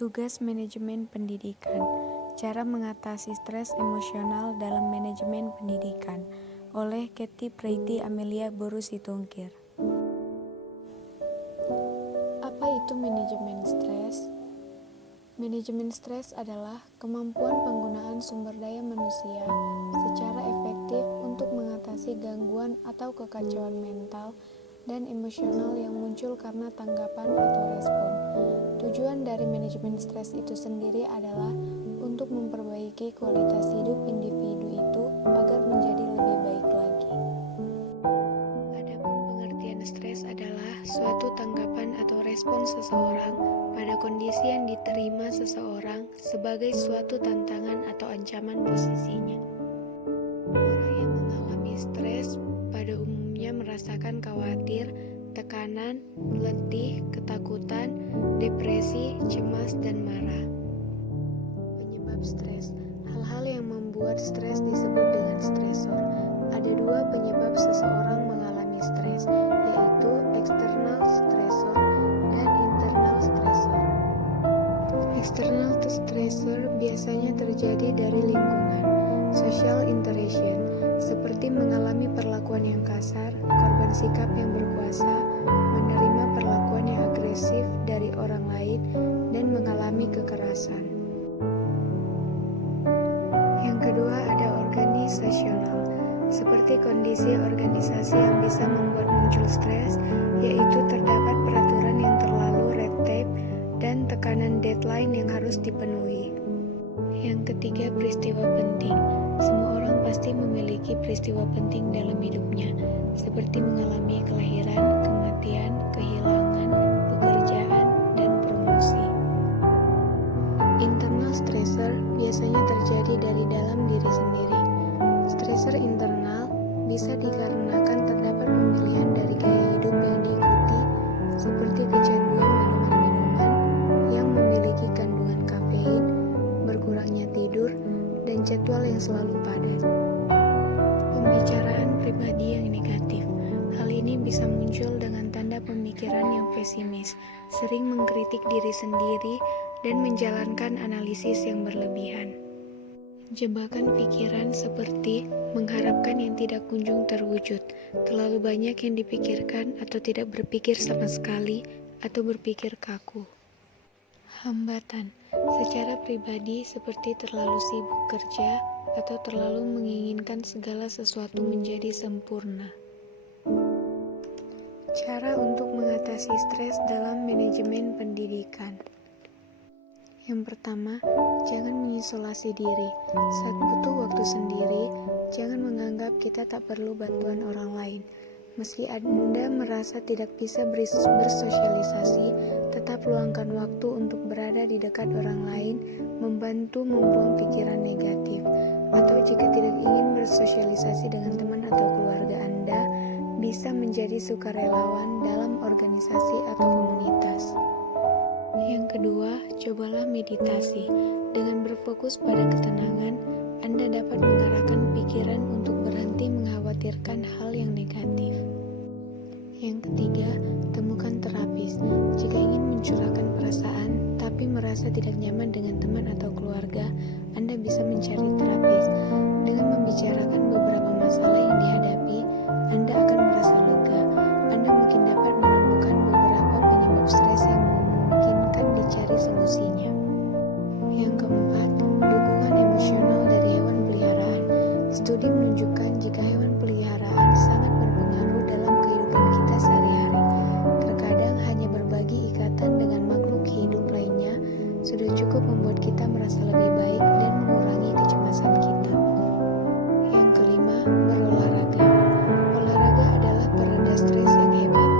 Tugas manajemen pendidikan. Cara mengatasi stres emosional dalam manajemen pendidikan oleh Katy Preity Amelia Boru Situngkir. Apa itu manajemen stres? Manajemen stres adalah kemampuan penggunaan sumber daya manusia secara efektif untuk mengatasi gangguan atau kekacauan mental dan emosional yang muncul karena tanggapan atau respon. Tujuan dari manajemen stres itu sendiri adalah untuk memperbaiki kualitas hidup individu itu agar menjadi lebih baik lagi. Adapun pengertian stres adalah suatu tanggapan atau respon seseorang pada kondisi yang diterima seseorang sebagai suatu tantangan atau ancaman posisinya. Orang yang mengalami stres pada umumnya merasakan khawatir, tekanan, letih, ketakutan, depresi, cemas, dan marah. Penyebab stres. Hal-hal yang membuat stres disebut dengan stresor. Ada dua penyebab seseorang mengalami stres, yaitu external stressor dan internal stressor. External stressor biasanya terjadi dari lingkungan, social interaction, seperti mengalami perlakuan yang kasar, korban sikap yang berkuasa, menerima perlakuan yang agresif dari orang lain, dan mengalami kekerasan. Yang kedua ada organisasional, seperti kondisi organisasi yang bisa membuat muncul stres, yaitu terdapat peraturan yang terlalu red tape dan tekanan deadline yang harus dipenuhi. Yang ketiga peristiwa penting. Semua orang pasti memiliki peristiwa penting dalam hidupnya, seperti mengalami kelahiran, kematian, kehilangan, pekerjaan, dan promosi. Internal stressor biasanya terjadi dari dalam diri sendiri. Stressor internal bisa dikarenakan terdapat pemilihan dari gaya hidup yang diikuti, seperti kecanduan minuman-minuman yang memiliki kandungan kafein, berkurangnya tidur, dan jadwal yang selalu padat. Pembicaraan pribadi yang negatif. Hal ini bisa muncul dengan tanda pemikiran yang pesimis, sering mengkritik diri sendiri, dan menjalankan analisis yang berlebihan. Jebakan pikiran seperti mengharapkan yang tidak kunjung terwujud, terlalu banyak yang dipikirkan atau tidak berpikir sama sekali, atau berpikir kaku. Hambatan secara pribadi seperti terlalu sibuk kerja atau terlalu menginginkan segala sesuatu menjadi sempurna. Cara untuk mengatasi stres dalam manajemen pendidikan. Yang pertama, jangan mengisolasi diri. Saat butuh waktu sendiri, jangan menganggap kita tak perlu bantuan orang lain. Meski Anda merasa tidak bisa bersosialisasi, tetap luangkan waktu untuk berada di dekat orang lain, membantu membuang pikiran negatif. Atau jika tidak ingin bersosialisasi dengan teman atau keluarga Anda, bisa menjadi sukarelawan dalam organisasi atau komunitas. Yang kedua, cobalah meditasi. Dengan berfokus pada ketenangan, Anda dapat mengarahkan pikiran untuk berhenti mengkhawatirkan hal yang negatif. Yang ketiga, temukan terapis. Jika ingin mencurahkan perasaan, tapi merasa tidak nyaman dengan teman atau keluarga, Anda bisa mencari terapis. Dengan membicarakan beberapa masalah yang dihadapi, Anda akan merasa lega. Anda mungkin dapat menemukan beberapa penyebab stres yang memungkinkan dicari solusinya. Yang keempat, dukungan emosional dari hewan peliharaan. Studi menunjukkan jika hewan peliharaan sangat berpengaruh dalam kehidupan kita sehari-hari. Terkadang hanya berbagi ikatan dengan makhluk hidup lainnya sudah cukup membuat kita merasa lebih baik dan mengurangi kecemasan kita. Yang kelima, berolahraga. Olahraga adalah pereda stres yang hebat.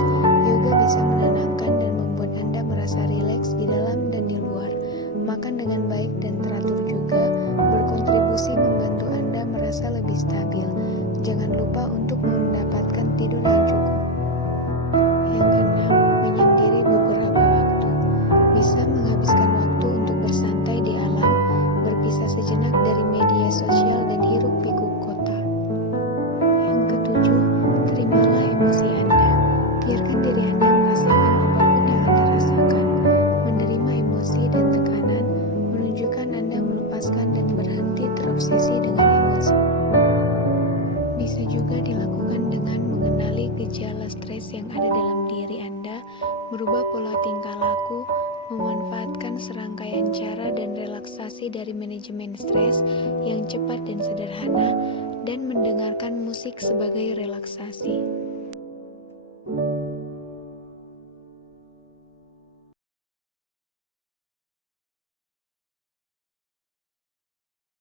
Yoga bisa menenangkan dan membuat Anda merasa rileks di dalam dan di luar. Makan dengan baik dan teratur juga berkontribusi membantu Anda merasa lebih stabil. Jangan lupa untuk mendapatkan tidur yang cukup. Yang keenam, menyendiri beberapa waktu. Bisa menghabiskan waktu untuk bersantai di alam, berpisah sejenak dari media sosial dan hiruk pikuk kota. Yang ketujuh, terimalah emosi Anda. Biarkan diri Anda merasakan apapun yang Anda rasakan. Menerima emosi dan tekanan juga dilakukan dengan mengenali gejala stres yang ada dalam diri Anda, merubah pola tingkah laku, memanfaatkan serangkaian cara dan relaksasi dari manajemen stres yang cepat dan sederhana, dan mendengarkan musik sebagai relaksasi.